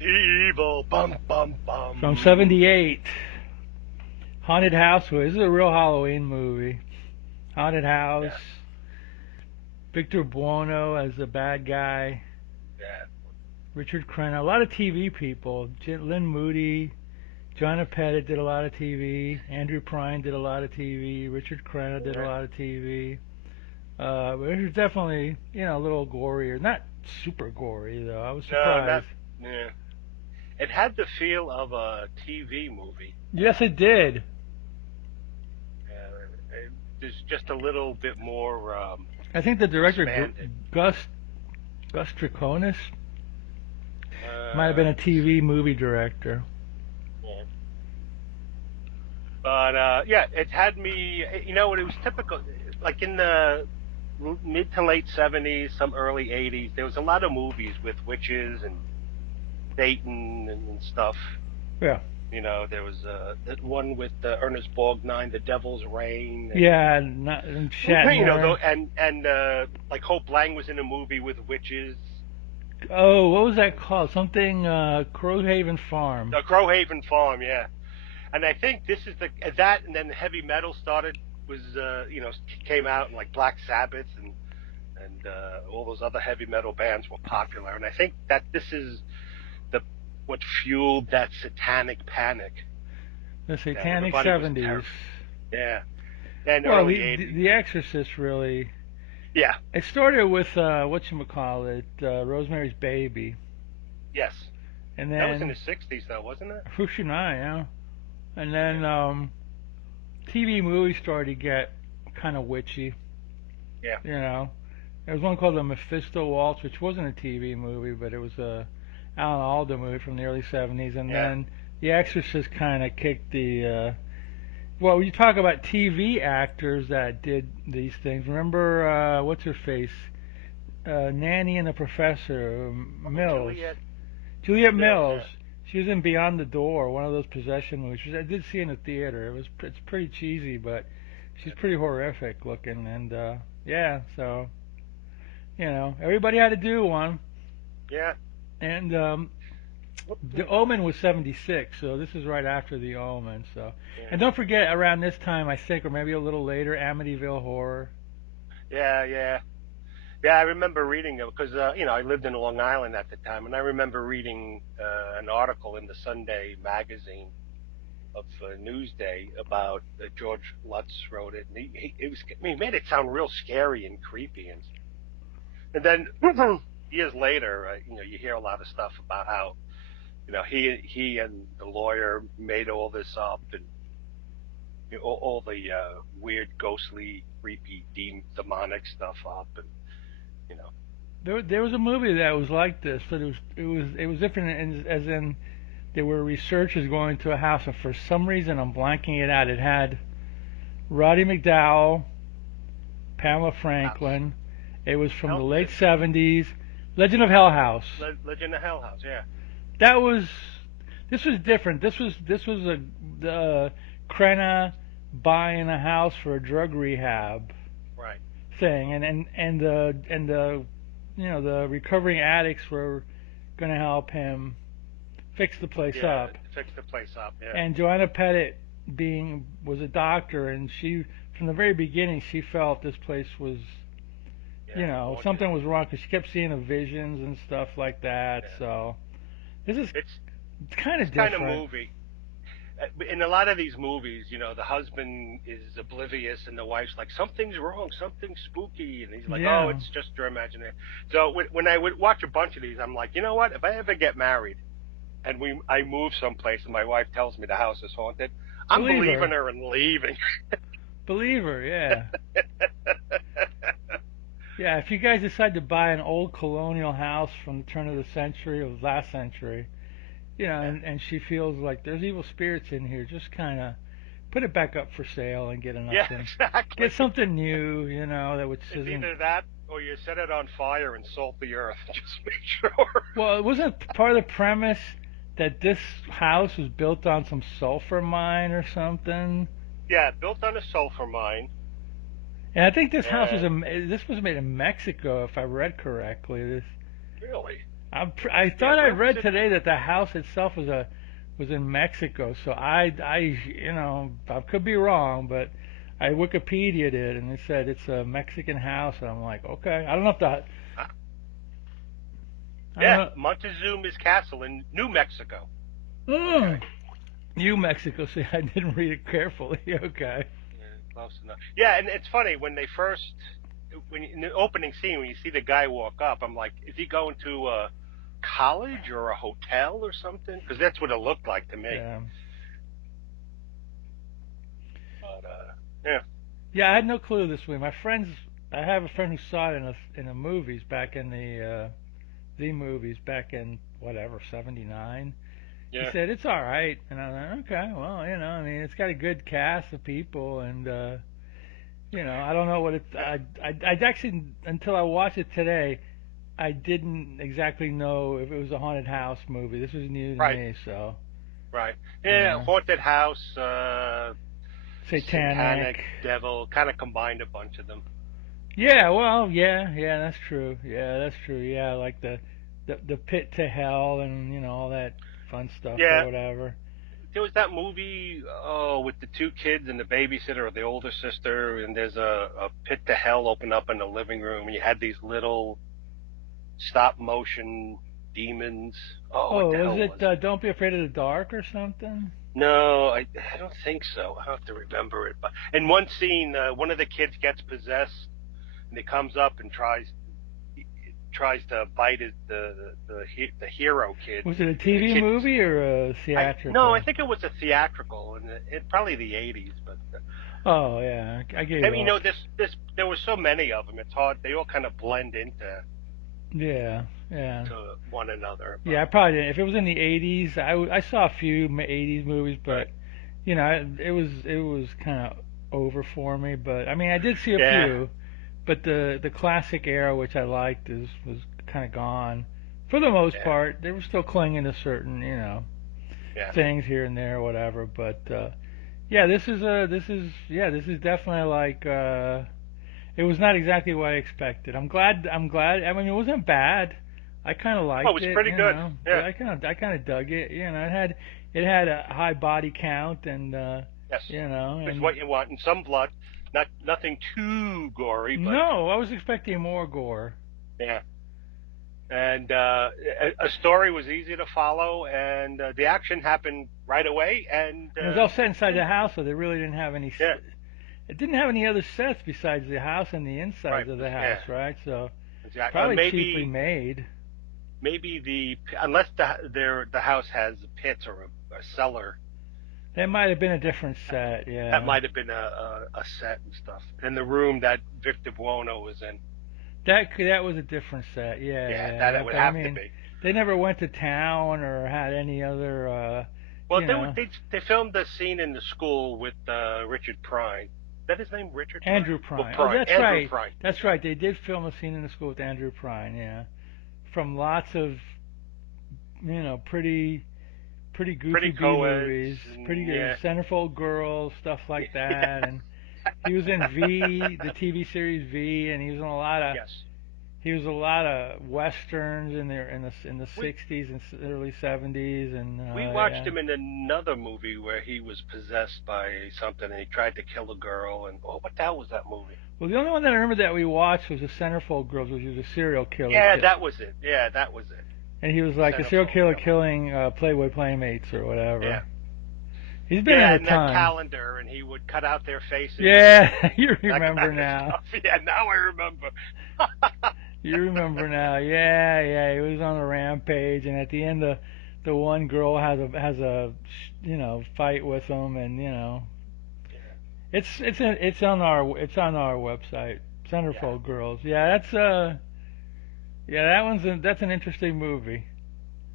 Evil, bum, bum, From bum. '78. Haunted House. This is a real Halloween movie. Haunted House. Yeah, Victor Buono as the bad guy. yeah. Richard Crenna. A lot of TV people. Lynn Moody. Joanna Pettet did a lot of TV. Andrew Prine did a lot of TV. Richard Crenna did a Yeah. lot of TV. But it was definitely, a little gorier. Not super gory though. I was No, not. surprised. Yeah. It had the feel of a TV movie. Yes, it did. There's just a little bit more I think the director expanded. Gus Trikonis might have been a Let's TV see. movie director. Yeah. But yeah, it had me. You know, it was typical. Like in the mid to late '70s, some early '80s, there was a lot of movies with witches and Satan and stuff. Yeah. You know, there was that one with Ernest Borgnine, The Devil's Rain, Yeah, not and and Shatner. like Hope Lang was in a movie with witches. Oh, what was that called? Something Crowhaven Farm. Crowhaven Farm, yeah. And I think this is that, and then heavy metal was came out, and like Black Sabbath and all those other heavy metal bands were popular. And I think that this is the what fueled that satanic panic. The That Satanic everybody was '70s. yeah, and Well, early the '80s. The Exorcist really. Yeah, It started with whatchamacallit, Rosemary's Baby, yes, and that was in then the '60s, though, wasn't it? Fushionai, yeah, and then Yeah, TV movies started to get kind of witchy. yeah, There was one called The Mephisto Waltz, which wasn't a TV movie, but it was a Alan Alda movie from the early '70s, and yeah. then The Exorcist kind of kicked the. Well, you talk about TV actors that did these things. Remember, what's her face? Nanny and the Professor, Oh, Mills. Juliet Juliet Mills, Mills. yeah, She was in Beyond the Door, one of those possession movies, which I did see in the theater. It's pretty cheesy, but she's pretty horrific looking, and yeah, so everybody had to do one, yeah, and The Omen was '76, so this is right after The Omen. So, yeah, and don't forget, around this time, I think, or maybe a little later, Amityville Horror. yeah, yeah. Yeah, I remember reading it because I lived in Long Island at the time, and I remember reading an article in the Sunday magazine of Newsday about George Lutz wrote it, and he made it sound real scary and creepy, and then years later, you hear a lot of stuff about how he and the lawyer made all this up, and all the weird, ghostly, creepy, demonic stuff up, and you know. There was a movie that was like this, but it was different, as in there were researchers going to a house, and for some reason I'm blanking it out. It had Roddy McDowell, Pamela House. Franklin. It was from the Hell, late '70s. Legend of Hell House. Legend of Hell House, yeah. That was This was different. This was a Crenna buying a house for a drug rehab Right. thing, and the the recovering addicts were going to help him fix the place Yeah, up. fix the place up, yeah. And Joanna Pettet was a doctor, and she from the very beginning she felt this place was Yeah, haunted. something was wrong because she kept seeing the visions and stuff like that. Yeah. So this is It's kind this of kind of different. movie. In a lot of these movies, the husband is oblivious and the wife's like, something's wrong, something's spooky. And he's like, oh, Yeah. it's just your imagination. So when I would watch a bunch of these, I'm like, you know what? If I ever get married and I move someplace and my wife tells me the house is haunted, I'm believing Believer. her and leaving. Believer, yeah. Yeah, if you guys decide to buy an old colonial house from the turn of the century, of last century, Yeah. and she feels like there's evil spirits in here, just kind of put it back up for sale and get Yeah, another, exactly. get something new, that which It's isn't. either that or you set it on fire and salt the earth. Just make sure. Well, it wasn't part of the premise that this house was built on some sulfur mine or something. Yeah, built on a sulfur mine. And I think this house And was made in Mexico, if I read correctly. This really, I Yeah, thought I where was read it? today that the house itself was in Mexico. So I could be wrong, but I Wikipedia'd it and it said it's a Mexican house, and I'm like, okay. I don't know if that. Huh? I don't Yeah, know. Montezuma's Castle in New Mexico. Okay. Mm, New Mexico. See, I didn't read it carefully. Okay. Yeah, close enough. Yeah, and it's funny when they first, in the opening scene, when you see the guy walk up, I'm like, is he going to a college or a hotel or something? Because that's what it looked like to me. Yeah. But yeah, Yeah, I had no clue this way. I have a friend who saw it in the movies back in the movies back in whatever '79. He yeah, said it's all right, and I was like, okay, well, I mean, it's got a good cast of people, and I don't know what it's. yeah. I actually until I watched it today, I didn't exactly know if it was a haunted house movie. This was new to Right, me, so right. Yeah, uh, haunted house, satanic. satanic, devil, kind of combined a bunch of them. Yeah, well, yeah, that's true. Yeah, that's true. Yeah, like the pit to hell and all that fun stuff or Yeah, whatever. there was that movie, oh, with the two kids and the babysitter or the older sister, and there's a pit to hell open up in the living room, and you had these little stop motion demons. Oh, what Oh, the was hell it was it? Don't Be Afraid of the Dark or something? No, I don't think so. I have to remember it. But in one scene, one of the kids gets possessed, and he comes up and tries to bite the hero kid, Was it a and the TV kid. movie or a No, I theatrical? think it was a theatrical, and probably the '80s. But Oh yeah, I I gave mean, up. there were so many of them. It's hard. They all kind of blend into Yeah, yeah, to one another. yeah. But I probably didn't. If it was in the '80s, I saw a few '80s movies, right, but it was kind of over for me. But I mean, I did see a yeah, few. But the classic era, which I liked, was kind of gone for the most yeah, part. They were still clinging to certain yeah. things here and there, whatever. But yeah, this is definitely like it was not exactly what I expected. I'm glad. I mean, it wasn't bad. I kind of Oh, it liked was it, pretty good. Yeah, I kind of dug it. It had a high body count, and yes, it's and what you want, and some blood. Nothing too gory, but no, I was expecting more gore. yeah. And a story was easy to follow, and the action happened right away. And And it was all set inside the house, so they really didn't have any. yeah, It didn't have any other sets besides the house and the right, insides of the yeah, house, right? So exactly. probably cheaply made. Maybe unless the house has pits or a cellar, That might have been a different set, that yeah. might have been a set and stuff. And the room that Victor Buono was in, That was a different set, yeah, yeah. that would But I have to mean, be. they never went to town or had any other, Well, you know. they filmed the scene in the school with Richard Prine. Is that his name, Richard Prine? Andrew Well, Prine. Oh, Prine, that's Andrew right. Prine. That's right. They did film a scene in the school with Andrew Prine, yeah. From lots of, pretty goofy Pretty B co-eds, movies, pretty and good yeah, Centerfold Girls, stuff like that, yeah, and he was in V, the TV series V, and he was in yes. he was a lot of westerns in the We '60s and early '70s, and we watched yeah. him in another movie where he was possessed by something and he tried to kill a girl. And oh, what the hell was that movie? Well, the only one that I remember that we watched was the Centerfold Girls, which was a serial killer, Yeah, that was it. Yeah, that was it. and he was like a serial Centerfold. killer Yep. killing Playboy Playmates or Yeah. whatever. He's been in Yeah, a and that ton. calendar, and he would cut out their faces and Yeah, you that remember kind of now. stuff. Yeah, now I remember. You remember now? Yeah, yeah. He was on a rampage, and at the end, the one girl has a fight with him, and it's on our website, Yeah, Centerfold Girls. Yeah, that's an interesting movie.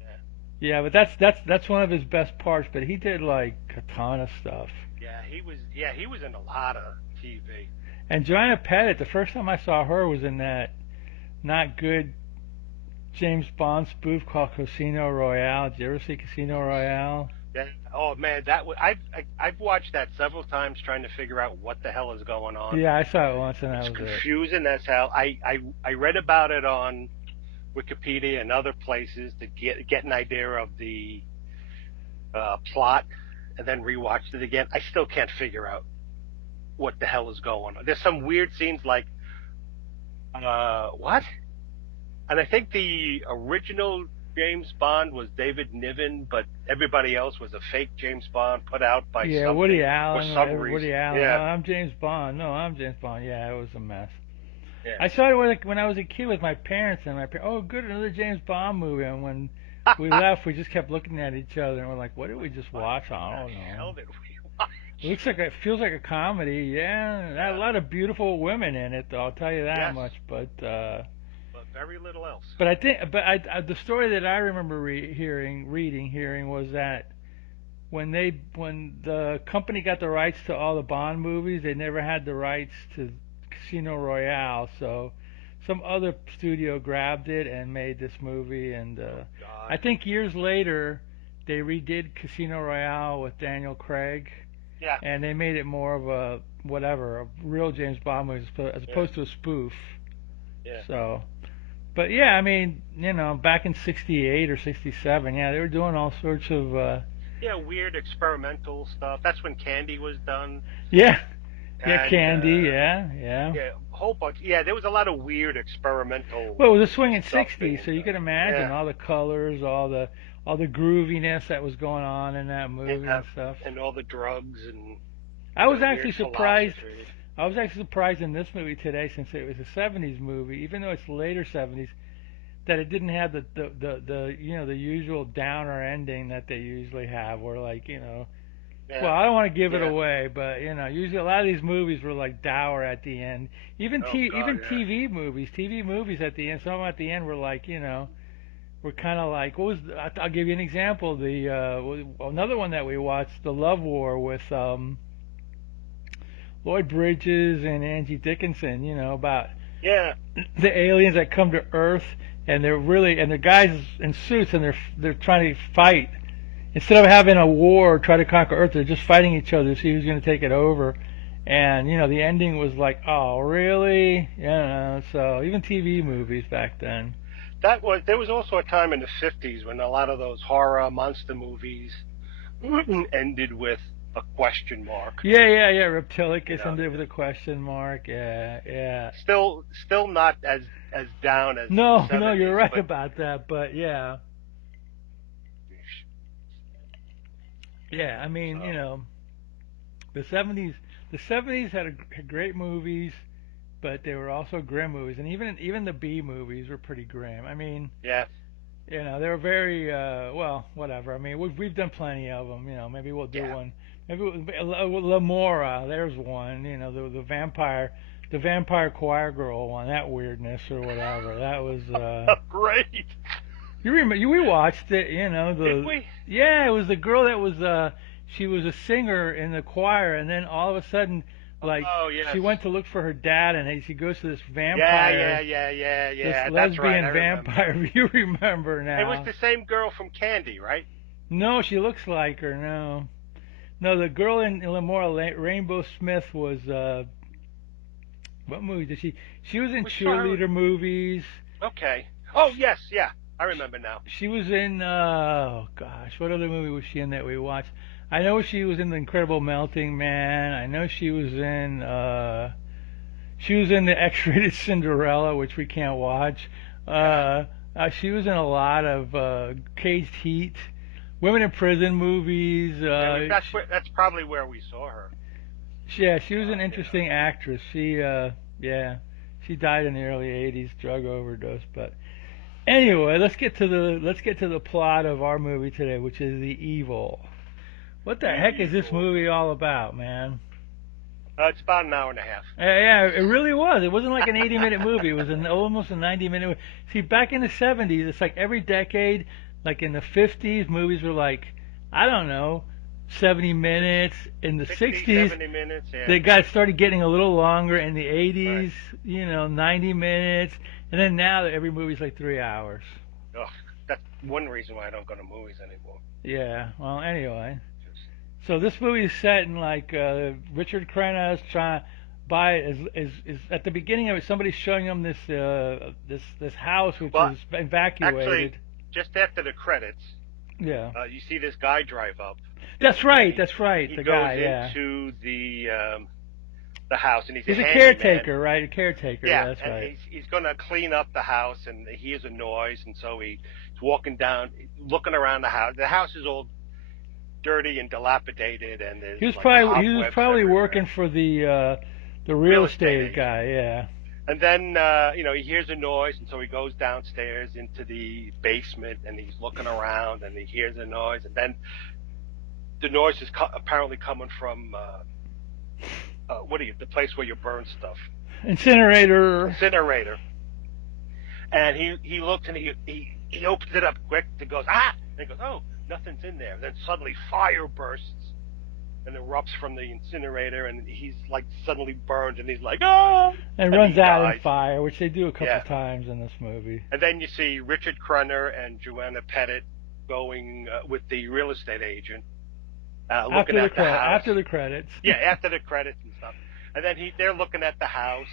yeah, Yeah, but that's one of his best parts. But he did like a ton of stuff. yeah. He was in a lot of TV. And Joanna Pettet, the first time I saw her was in that not good James Bond spoof called Casino Royale. Did you ever see Casino Royale? Yeah. Oh man, I've watched that several times trying to figure out what the hell is going on. Yeah, I saw it once and that It's was it. confusing as hell. I read about it on Wikipedia and other places to get an idea of the plot, and then rewatched it again. I still can't figure out what the hell is going on. There's some weird scenes like what? And I think the original James Bond was David Niven, but everybody else was a fake James Bond put out by Yeah, something Woody for Allen. some reason. Woody Allen. Yeah, Oh, I'm James Bond. No, I'm James Bond. Yeah, it was a mess. yeah. I saw it when I was a kid with my parents, and oh, good, another James Bond movie. And when we left, we just kept looking at each other, and we're like, what did we just watch? I don't What the know. hell did we watch? It feels like a comedy. Yeah, Yeah. a lot of beautiful women in it, though. I'll tell you that Yes. much. But Very little else. the story that I remember hearing was that when the company got the rights to all the Bond movies, they never had the rights to Casino Royale. So some other studio grabbed it and made this movie. And I think years later they redid Casino Royale with Daniel Craig. Yeah. And they made it more of a real James Bond movie as opposed to a spoof. Yeah. So, but yeah, I mean, back in '68 or '67, yeah, they were doing all sorts of Weird experimental stuff. That's when Candy was done. yeah, And, Candy, yeah. Yeah, a whole bunch. Yeah, there was a lot of weird experimental. Well, it was a swinging stuff '60s, being so you done. can imagine Yeah. all the colors, all the grooviness that was going on in that movie and stuff. And all the drugs and. I was the actually weird surprised. philosophy. I was actually surprised in this movie today, since it was a '70s movie, even though it's later '70s, that it didn't have the usual downer ending that they usually have, where Yeah. Well, I don't want to give it Yeah. away, but usually a lot of these movies were like dour at the end. Even Oh, God, even yeah. TV movies at the end, some of them at the end were like, were kind of like, what was? I'll give you an example. Another one that we watched, The Love War with Lloyd Bridges and Angie Dickinson. About Yeah. the aliens that come to Earth, and the guys in suits, and they're trying to fight. Instead of having a war or try to conquer Earth, they're just fighting each other to see who's going to take it over. And the ending was like, oh really? So even TV movies back then. There was also a time in the 50s when a lot of those horror monster movies ended with a question mark. Yeah. Reptilicus ended with a question mark. Yeah. Still not as down as No, the 70s, you're right but about that. But yeah. Yeah, I mean, the '70s had great movies, but they were also grim movies, and even the B movies were pretty grim. I mean, yeah, they were very well, whatever. I mean, we've done plenty of them. Maybe we'll do one. Maybe Lamora, there's one. The vampire choir girl one, that weirdness or whatever. That was great. You remember? We watched it. Did we? Yeah, it was the girl that was. She was a singer in the choir, and then all of a sudden, yes. she went to look for her dad, and she goes to this vampire. Yeah. This That's lesbian right, vampire. You remember now? It was the same girl from Candy, right? No, she looks like her. No, the girl in Lamora, Rainbow Smith, was. What movie did she? She was in cheerleader movies. Okay. Oh yes, yeah. I remember now. She was in, oh gosh, what other movie was she in that we watched? I know she was in The Incredible Melting Man. I know she was in the X-rated Cinderella, which we can't watch. She was in a lot of Caged Heat, Women in Prison movies. That's probably where we saw her. Yeah, she was an interesting actress. She died in the early '80s, drug overdose, but. Anyway, let's get to the plot of our movie today, which is The Evil. What the heck is this movie all about, man? It's about an hour and a half. Yeah, it really was. It wasn't like an 80-minute movie. It was almost a 90-minute movie. See, back in the 70s, it's like every decade, like in the 50s, movies were like, I don't know, 70 minutes. In the 60s, 70 minutes, yeah. they started getting a little longer. In the 80s, 90 minutes. And then now every movie's like 3 hours. Ugh, that's one reason why I don't go to movies anymore. Yeah. Well, anyway. So this movie is set in Richard Crenna is by is at the beginning of it. Somebody's showing him this house which Well, is actually, evacuated. just after the credits, Yeah, you see this guy drive up, that's and right. That's right. he The goes guy. Yeah, into the house, and he's a he's a handyman. caretaker, right? A caretaker. Yeah, Yeah, that's and right. he's going to clean up the house, and he hears a noise, and so he's walking down, looking around the house. The house is all dirty and dilapidated, and there's like He was cobwebs probably everywhere. working for the real Real estate estate agent. guy. Yeah. And then he hears a noise, and so he goes downstairs into the basement, and he's looking around, and he hears a noise, and then the noise is apparently coming from the place where you burn stuff, Incinerator. incinerator. And he looks, and he opens it up quick. And goes, ah, and he goes, oh, nothing's in there. And then suddenly fire bursts and erupts from the incinerator, and he's like suddenly burned, and he's like, ah, And and runs he out in dies. fire, which they do a couple Yeah. times in this movie. And then you see Richard Crenna and Joanna Pettet going with the real estate agent, looking at the house. After the credits. Yeah, after the credits and stuff. And then they're looking at the house,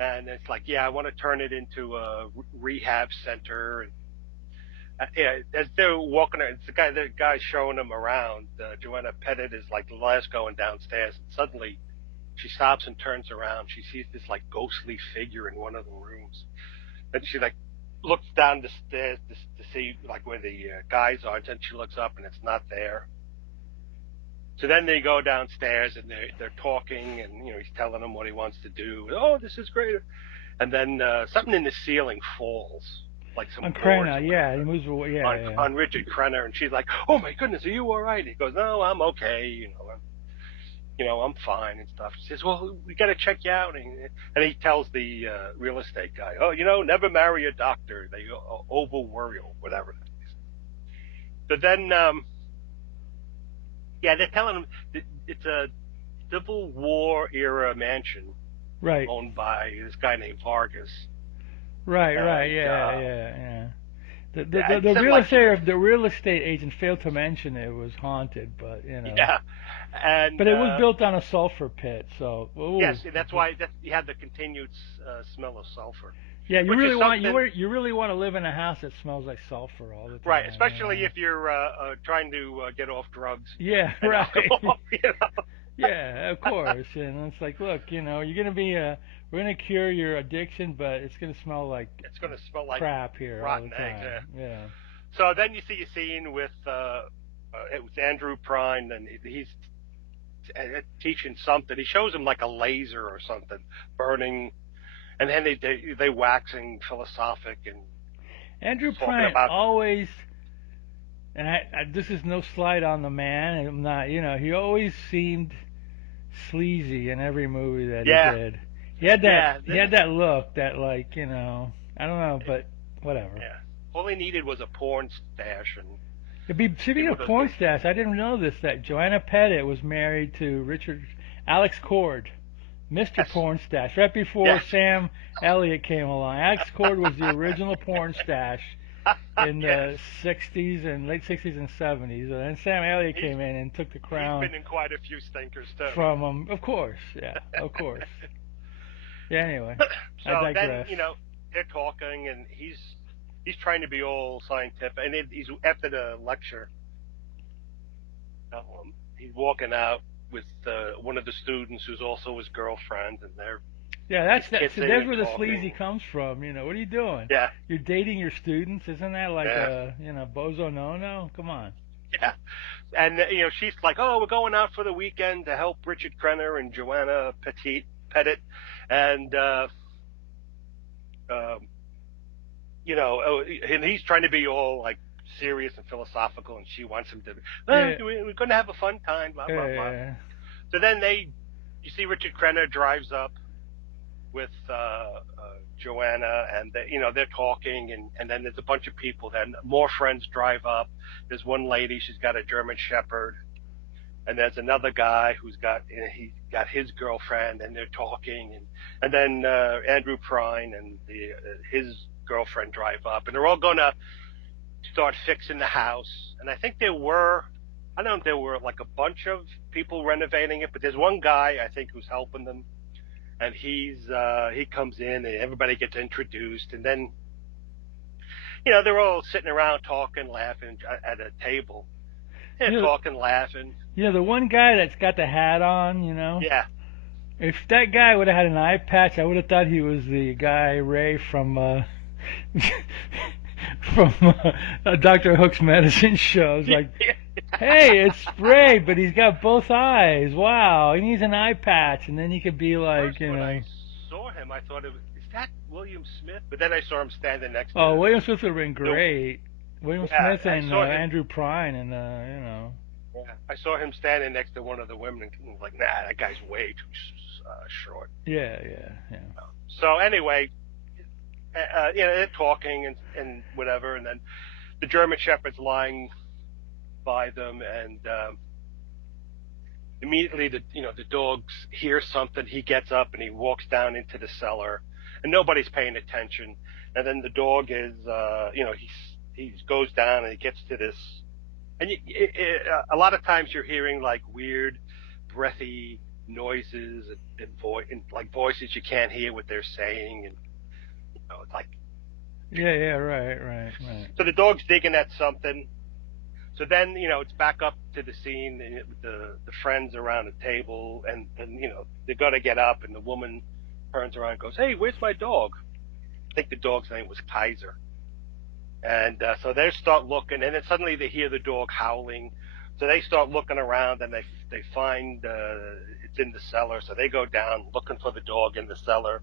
and it's like, yeah, I want to turn it into a rehab center. And yeah, as they're walking, it's the guy showing them around. Joanna Pettit is like the last going downstairs, and suddenly she stops and turns around. She sees this like ghostly figure in one of the rooms. Then she like looks down the stairs to see like where the guys are. And then she looks up, and it's not there. So then they go downstairs, and they're talking, and he's telling them what he wants to do. Oh, this is great. And then something in the ceiling falls, like some On boards Crenna, yeah, he moves away, yeah. on Richard Crenna, and she's like, "Oh my goodness, are you all right?" He goes, "No, I'm okay. I'm fine and stuff." She says, "Well, we got to check you out," and he tells the real estate guy, "Oh, never marry a doctor. They over worry or whatever." So then, yeah, they're telling him that it's a Civil War era mansion Right. owned by this guy named Vargas. Right, And, yeah. yeah, The real estate agent failed to mention it was haunted, but Yeah, and But it was built on a sulfur pit, so ooh. yes, that's why you had the continued smell of sulfur. Yeah, you which really is want something- you really want to live in a house that smells like sulfur all the time. right, especially if you're trying to get off drugs. Yeah, and right. alcohol, Yeah, of course. And it's like, look, you're gonna be we're gonna cure your addiction, but it's gonna smell like it's going to smell like crap here all the rotten time. eggs. Yeah. So then you see a scene with it was Andrew Prine, and he's teaching something. He shows him like a laser or something burning, and then they waxing philosophic and Andrew talking Prine about always, and this is no slight on the man. I'm not, he always seemed sleazy in every movie that Yeah. he did. He had that. Yeah, He had that look that, like, I don't know, but whatever. Yeah. All he needed was a porn stash, and Speaking of would've- porn stars, I didn't know this, that Joanna Pettet was married to Alex Cord, Mr. Yes. Porn Stash, right before Yes. Sam Elliott came along. Alex Cord was the original porn stash in the Yes. 60s and late 60s and 70s, and then Sam Elliott He's- came in and took the He's crown been in quite a few stinkers too. from him. Of course, yeah, of course. Yeah, anyway, So I digress. then they're talking, and he's trying to be all scientific, and he's after the lecture. He's walking out with one of the students who's also his girlfriend, and they're Yeah, that's kissing where and the talking. sleazy comes from. What are you doing? yeah, You're dating your students, isn't that like Yeah. bozo no? Come on. yeah, and she's like, "Oh, we're going out for the weekend to help Richard Crenna and Joanna Pettet, and and he's trying to be all like serious and philosophical, and she wants him to. Yeah. We're going to have a fun time, blah blah blah." Yeah. So then you see Richard Crenna drives up with Joanna, and they're talking, and then there's a bunch of people. Then more friends drive up. There's one lady, she's got a German Shepherd, and there's another guy who's got his girlfriend, and they're talking, and then Andrew Prine and his girlfriend drive up, and they're all gonna start fixing the house. And I think I don't know if there were like a bunch of people renovating it, but there's one guy I think who's helping them, and he comes in, and everybody gets introduced, and then they're all sitting around talking, laughing at a table, You know, talking, laughing. the one guy that's got the hat on, Yeah. if that guy would have had an eye patch, I would have thought he was the guy Ray from from Dr. Hook's medicine show. It's like, hey, it's Ray, but he's got both eyes. Wow, he needs an eye patch, and then he could be like, First, when I saw him, I thought, is that William Smith? But then I saw him standing next to. Oh, William Smith would have been great. William Smith and Andrew Prine, and Yeah, I saw him standing next to one of the women, and was like, nah, that guy's way too short. Yeah. So anyway, they're talking and whatever, and then the German Shepherd's lying by them, and immediately the dogs hear something. He gets up and he walks down into the cellar, and nobody's paying attention. And then the dog is, he goes down and he gets to this, and a lot of times you're hearing like weird, breathy noises and like voices you can't hear what they're saying, and it's like. Yeah, right. So the dog's digging at something. So then, it's back up to the scene, and the friends around the table, and they're going to get up, and the woman turns around and goes, hey, where's my dog? I think the dog's name was Kaiser. And so they start looking, and then suddenly they hear the dog howling. So they start looking around, and they find it's in the cellar. So they go down looking for the dog in the cellar.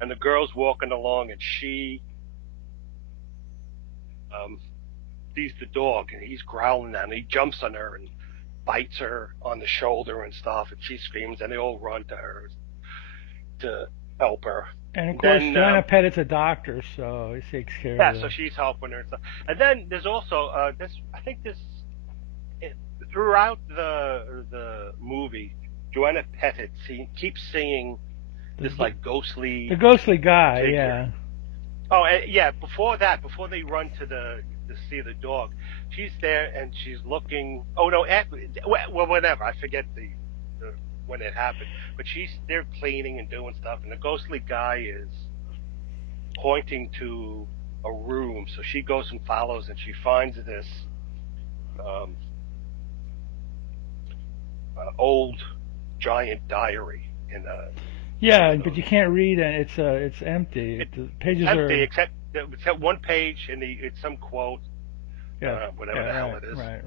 And the girl's walking along, and she sees the dog, and he's growling at her, and he jumps on her and bites her on the shoulder and stuff, and she screams, and they all run to her to help her. And of course, Joanna Pettet's a doctor, so he takes care of her. Yeah, so she's helping her and stuff. And then there's also throughout the movie, Joanna Pettet keeps seeing this like ghostly. The ghostly guy, figure. yeah. Oh, yeah. Before they run to see the dog, she's there and she's looking. Oh no, well, whatever. I forget the when it happened, but they're cleaning and doing stuff, and the ghostly guy is pointing to a room. So she goes and follows, and she finds this old giant diary in a. Yeah, but you can't read, and it's empty. The pages empty, are except one page, and it's some quote. Whatever the hell it is. Right.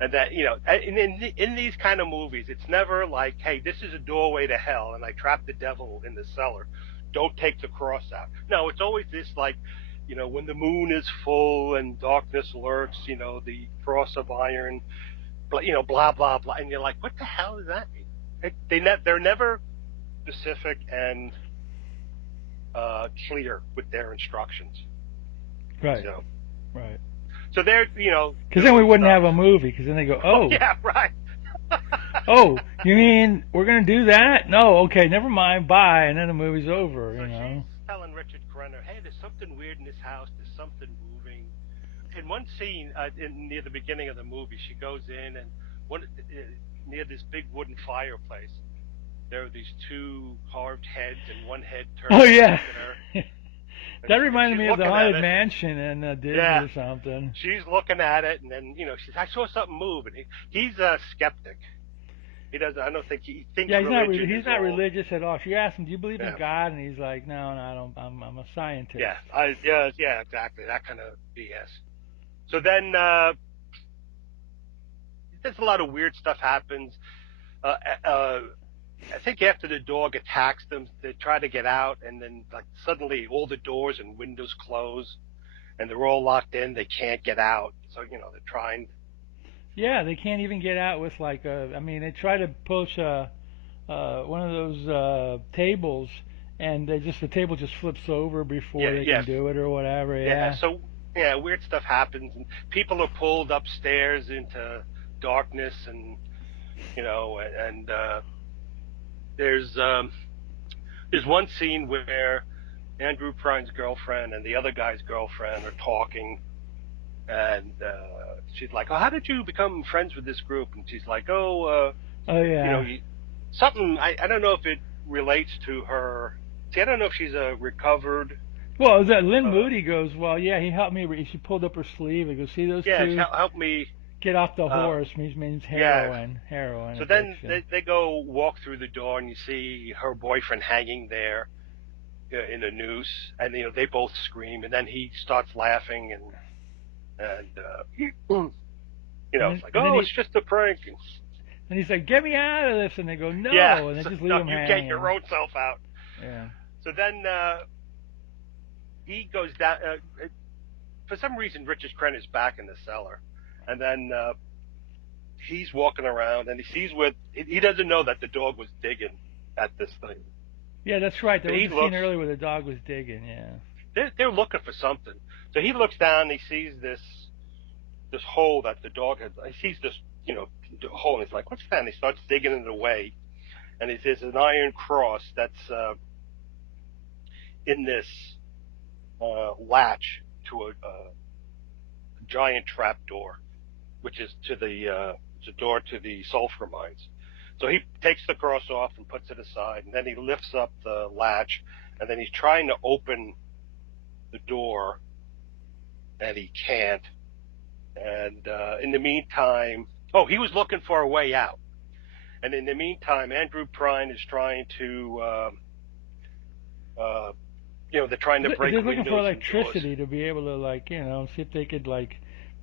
And that, in these kind of movies, it's never like, hey, this is a doorway to hell, and I trapped the devil in the cellar. Don't take the cross out. No, it's always this like, when the moon is full and darkness lurks, the cross of iron, blah blah blah, and you're like, what the hell does that mean? They're never specific and clear with their instructions. Right. Right. So they're, because then we wouldn't have a movie. Because then they go, oh, yeah, right. Oh, you mean we're gonna do that? No, okay, never mind, bye, and then the movie's over. So she's telling Richard Crenna, hey, there's something weird in this house. There's something moving. In one scene, near the beginning of the movie, she goes in and near this big wooden fireplace, there are these two carved heads, and one head turns. Oh yeah. At her. That reminded me of the Haunted Mansion in Disney or something. She's looking at it, and then I saw something move, and he's a skeptic. He doesn't. I don't think he thinks. Yeah, he's not religious at all. She asked him, "Do you believe in God?" And he's like, "No, I don't. I'm a scientist." Yeah, exactly. That kind of BS. So then, there's a lot of weird stuff happens. I think after the dog attacks them, they try to get out, and then like suddenly all the doors and windows close, and they're all locked in. They can't get out, so they're trying. Yeah, they can't even get out with like they try to push one of those tables, and the table just flips over before they can do it or whatever. Yeah. So weird stuff happens, and people are pulled upstairs into darkness, and there's one scene where Andrew Prine's girlfriend and the other guy's girlfriend are talking, and she's like, "Oh, how did you become friends with this group?" And she's like, something. I don't know if it relates to her. See, I don't know if she's a recovered. Well, that Lynn Moody goes, well, yeah, he helped me. She pulled up her sleeve and goes, see those Yeah, two? help me. Get off the horse means heroin. Yeah. Heroin. So addiction. then they go walk through the door, and you see her boyfriend hanging there in a noose, and they both scream, and then he starts laughing, and it's like, oh, it's just a prank. And he's like, get me out of this, and they go, no, yeah, and they just leave no, him you hanging. get your own self out. Yeah. So then he goes down. For some reason, Richard Crenna is back in the cellar, and then he's walking around, and he sees he doesn't know that the dog was digging at this thing. Yeah, that's right. There was a scene earlier where the dog was digging. Yeah. They're looking for something. So he looks down, and he sees this hole that the dog had. He sees this hole, and he's like, what's that? And he starts digging it away, and there's an iron cross that's in this latch to a giant trap door, which is to the door to the sulfur mines. So he takes the cross off and puts it aside, and then he lifts up the latch, and then he's trying to open the door, and he can't. And in the meantime, he was looking for a way out. And in the meantime, Andrew Prine is trying to, they're trying to break windows. They're looking for electricity to be able to, see if they could,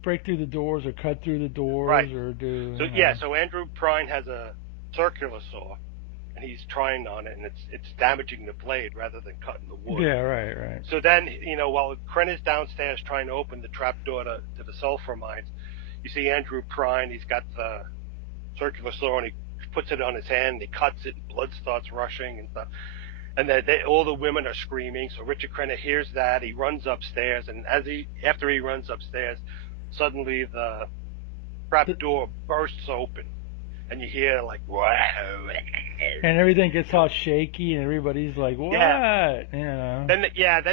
break through the doors or cut through the doors, right. Or do. So Andrew Prine has a circular saw, and he's trying on it, and it's damaging the blade rather than cutting the wood. Yeah, right. So then, while Crenna's downstairs trying to open the trap door to the sulfur mines, you see Andrew Prine. He's got the circular saw, and he puts it on his hand, and he cuts it, and blood starts rushing and stuff. And then all the women are screaming. So Richard Crenna hears that. He runs upstairs, and after he runs upstairs, suddenly the trap door bursts open, and you hear wow, and everything gets all shaky, and everybody's like, what? Yeah. Then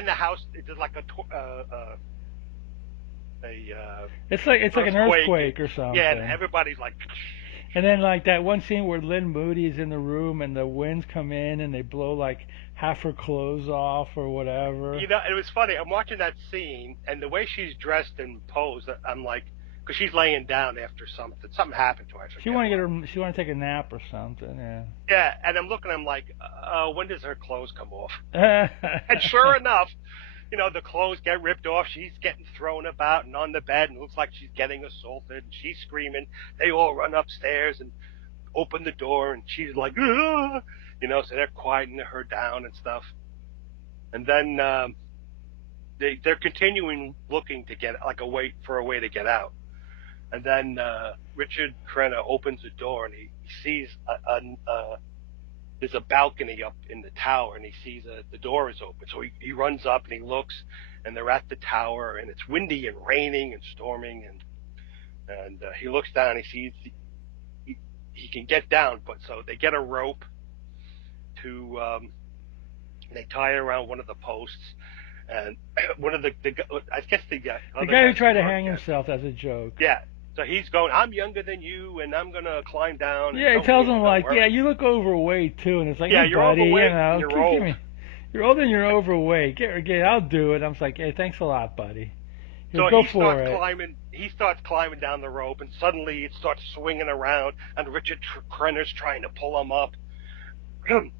the house it's like it's like an earthquake or something. Yeah, and everybody's like. And then that one scene where Lynn Moody's in the room and the winds come in and they blow half her clothes off or whatever. It was funny. I'm watching that scene, and the way she's dressed and posed, I'm like, because she's laying down after something happened to her. She want to take a nap or something. Yeah. Yeah, and I'm looking. I'm like, when does her clothes come off? And sure enough, the clothes get ripped off. She's getting thrown about and on the bed, and it looks like she's getting assaulted. And she's screaming. They all run upstairs and open the door, and she's like, ugh! So they're quieting her down and stuff. And then they're continuing looking to get a way to get out. And then Richard Crenna opens the door, and he sees there's a balcony up in the tower, and he sees the door is open. So he runs up and he looks, and they're at the tower, and it's windy and raining and storming, and he looks down, and he sees he can get down, but so they get a rope to they tie it around one of the posts, and one of the I guess the guy who tried to hang himself as a joke. Yeah. So he's going, I'm younger than you, and I'm going to climb down. Yeah, he tells him, you look overweight, too. And it's like, yeah, hey, you're buddy, overweight, and you're old. You're old and you're overweight. I'll do it. I'm like, hey, thanks a lot, buddy. So he starts climbing down the rope, and suddenly it starts swinging around, and Richard Crenna's trying to pull him up. And,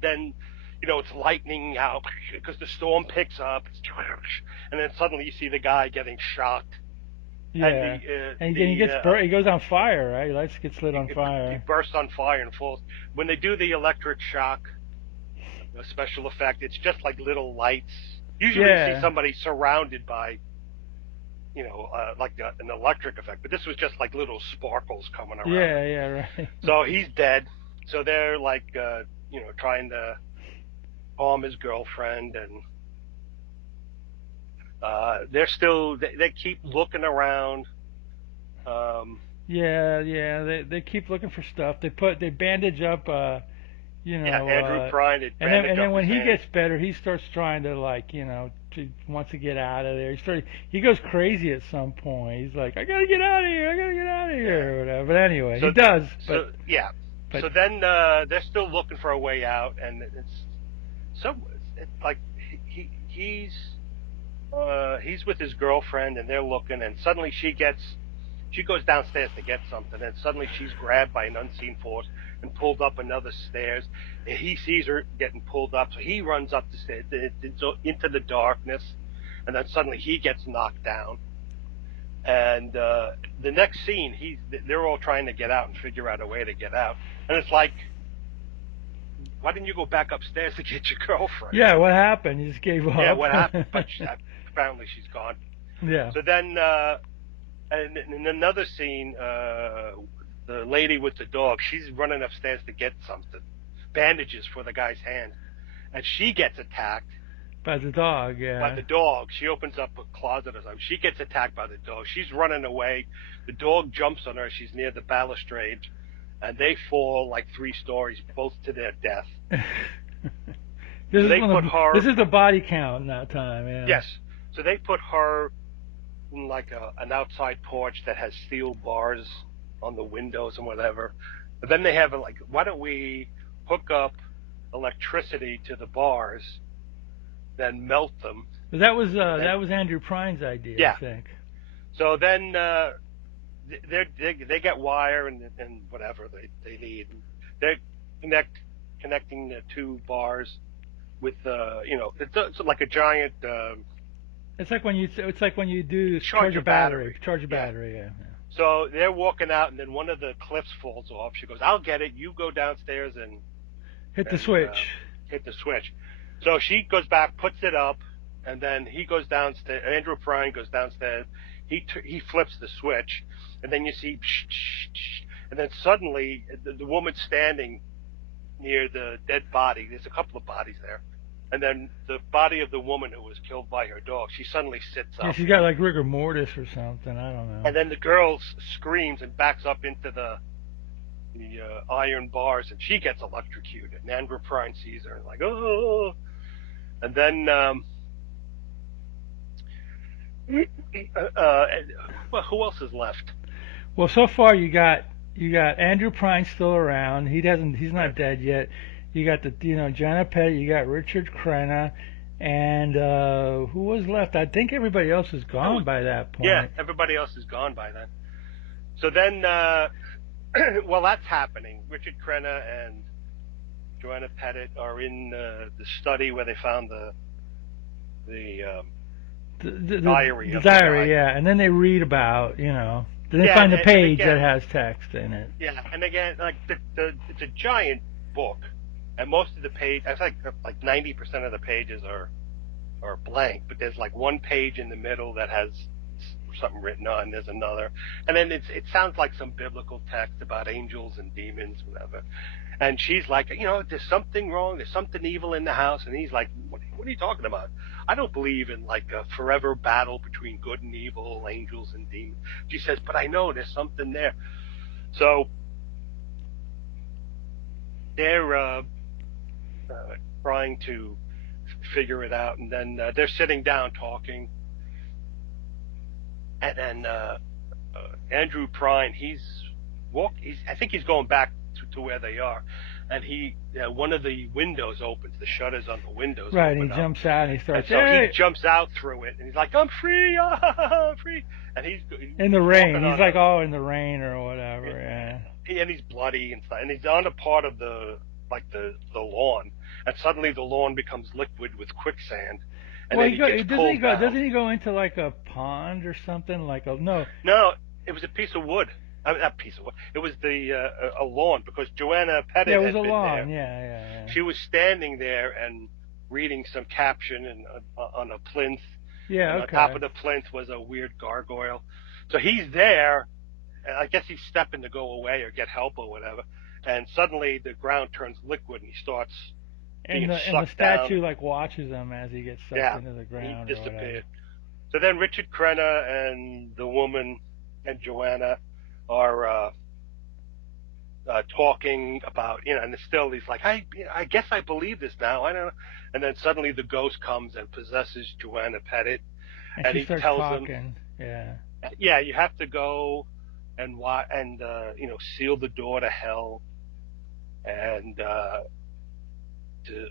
then, it's lightning out because the storm picks up. And then suddenly you see the guy getting shocked. Yeah, and he goes on fire, right? He gets lit on fire. He bursts on fire and falls. When they do the electric shock special effect, it's just like little lights. Usually you see somebody surrounded by, an electric effect, but this was just like little sparkles coming around. Yeah, right. So he's dead. So they're trying to calm his girlfriend, and they keep looking around. They keep looking for stuff. They bandage up, Andrew Prine. And then when he gets better, he starts trying to wants to get out of there. He goes crazy at some point. He's like, I gotta get out of here, or whatever. But anyway, he does. But So then they're still looking for a way out, and it's like he's with his girlfriend, and they're looking, and suddenly she goes downstairs to get something, and suddenly she's grabbed by an unseen force and pulled up another stairs. And he sees her getting pulled up, so he runs up the stairs into the darkness, and then suddenly he gets knocked down. And the next scene, they're all trying to get out and figure out a way to get out, and it's like, why didn't you go back upstairs to get your girlfriend? yeah, what happened? You just gave up. Yeah, what happened? But apparently she's gone. Yeah. So then, and in another scene, the lady with the dog, she's running upstairs to get something, bandages for the guy's hand, and she gets attacked By the dog, yeah. by the dog. She opens up a closet or something. She gets attacked by the dog. She's running away. The dog jumps on her. She's near the balustrade, and they fall like 3 stories, both to their death. This is the body count in that time, yeah. Yes. So they put her in like an outside porch that has steel bars on the windows and whatever. But then they have like, why don't we hook up electricity to the bars, then melt them? That was Andrew Prine's idea, Yeah. I think. So then they get wire and whatever they need. They're connecting the 2 bars with it's like a giant. It's like when you do charge a battery. Charge a battery, yeah. So they're walking out, and then one of the clips falls off. She goes, "I'll get it. You go downstairs and hit the switch." Hit the switch. So she goes back, puts it up, and then he goes downstairs. Andrew Prine goes downstairs. He flips the switch, and then you see, and then suddenly the woman's standing near the dead body. There's a couple of bodies there. And then the body of the woman who was killed by her dog, she suddenly sits up. Yeah, she's got like rigor mortis or something. I don't know. And then the girl screams and backs up into the iron bars, and she gets electrocuted. And Andrew Prine sees her and like, oh. And then, well, who else is left? Well, so far you got Andrew Prine still around. He's not dead yet. You got Joanna Pettet, you got Richard Crenna, and who was left? I think everybody else is gone by that point. Yeah, everybody else is gone by then. So then, well, that's happening. Richard Crenna and Joanna Pettet are in the study where they found the diary. The diary, yeah. And then they read about, then they find the page that has text in it. Yeah, and again, like it's a giant book. And most of the page, I think like 90% of the pages are blank, but there's like one page in the middle that has something written on. There's another, and then it sounds like some biblical text about angels and demons, whatever. And she's like, there's something wrong. There's something evil in the house. And he's like, what are you talking about? I don't believe in like a forever battle between good and evil, angels and demons. She says, but I know there's something there. So they're trying to figure it out, and then they're sitting down talking, and then Andrew Prine, I think he's going back to where they are, and one of the windows opens, the shutters on the windows right, open and he jumps out and he starts, and so he jumps out through it, and he's like, I'm free, I'm free, and he's in the rain, he's like, in the rain or whatever, yeah. And he's bloody and stuff, and he's on a part of the lawn, and suddenly the lawn becomes liquid with quicksand. And well, doesn't he go into like a pond or something? No, it was a piece of wood. Not piece of wood. It was a lawn, because Joanna Pettet it was had a been lawn. there. Yeah. She was standing there and reading some caption on a plinth. Yeah, and okay. on top of the plinth was a weird gargoyle. So he's there, and I guess he's stepping to go away or get help or whatever. And suddenly the ground turns liquid, and he starts being sucked and the statue down. like watches him as he gets sucked into the ground. He disappeared. So then Richard Crenna and the woman and Joanna are talking about, and still he's like, I guess I believe this now. I don't know. And then suddenly the ghost comes and possesses Joanna Pettet, and he starts tells talking. them, you have to go and seal the door to hell, and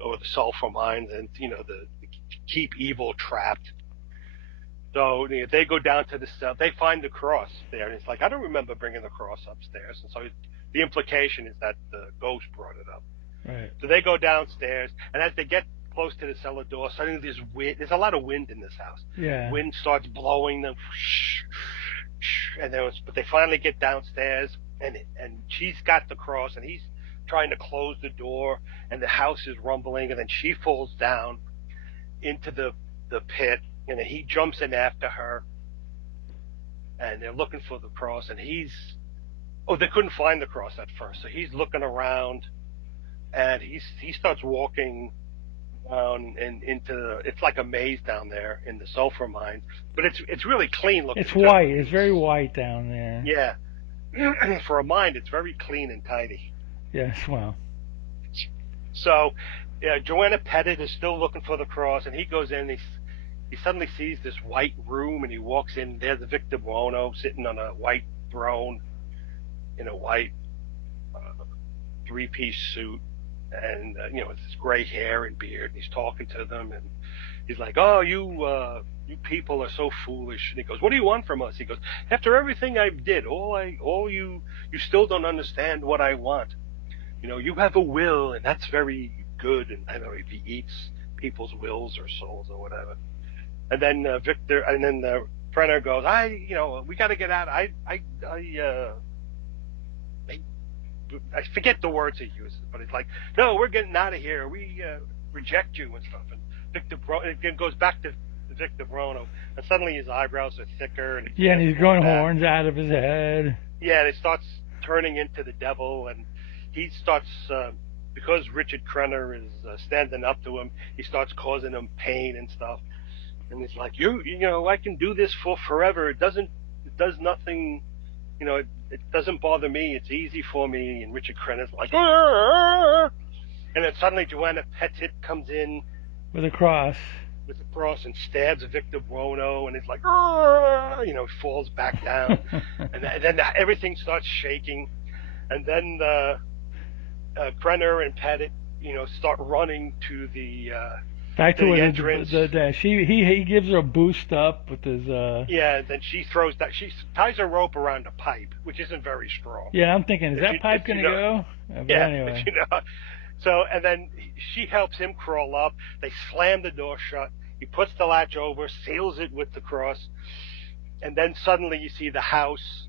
or the sulfur mines, and the keep evil trapped. So they go down to the cell. They find the cross there, and it's like, I don't remember bringing the cross upstairs. And so the implication is that the ghost brought it up. Right. So they go downstairs, and as they get close to the cellar door, suddenly there's wind. There's a lot of wind in this house. Yeah. Wind starts blowing them, and but they finally get downstairs, and she's got the cross, and he's trying to close the door, and the house is rumbling, and then she falls down into the pit, and he jumps in after her, and they're looking for the cross, and they couldn't find the cross at first, so he's looking around, and he starts walking down and it's like a maze down there in the sulfur mines, but it's really clean looking. It's white. It's very white down there. Yeah. For a mine, it's very clean and tidy. Yes, well. So, Joanna Pettet is still looking for the cross, and he goes in. He suddenly sees this white room, and he walks in. There's Victor Buono sitting on a white throne in a white three-piece suit, and it's his gray hair and beard. And he's talking to them, and he's like, "Oh, you people are so foolish." And he goes, "What do you want from us?" He goes, "After everything I did, you still don't understand what I want. You have a will, and that's very good." And I don't know if he eats people's wills or souls or whatever. And then Crenna goes, we got to get out. I forget the words he uses, but it's like, "No, we're getting out of here. We reject you," and stuff. And it goes back to Victor Buono, and suddenly his eyebrows are thicker. And he's growing horns out of his head. Yeah, and it starts turning into the devil, and he starts, because Richard Crenna is standing up to him, he starts causing him pain and stuff. And he's like, I can do this for forever. It does nothing, it doesn't bother me. It's easy for me. And Richard Crenna's like, "Arr!" And then suddenly Joanna Pettet comes in with a cross. And stabs Victor Buono, and it's like, "Arr!" He falls back down. And then everything starts shaking. And then Crenna and Pettet, start running to the back to the entrance. He gives her a boost up with his. Yeah, then she throws that. She ties a rope around a pipe, which isn't very strong. Yeah, I'm thinking, is that pipe gonna go? But yeah. Anyway. So, and then she helps him crawl up. They slam the door shut. He puts the latch over, seals it with the cross, and then suddenly you see the house.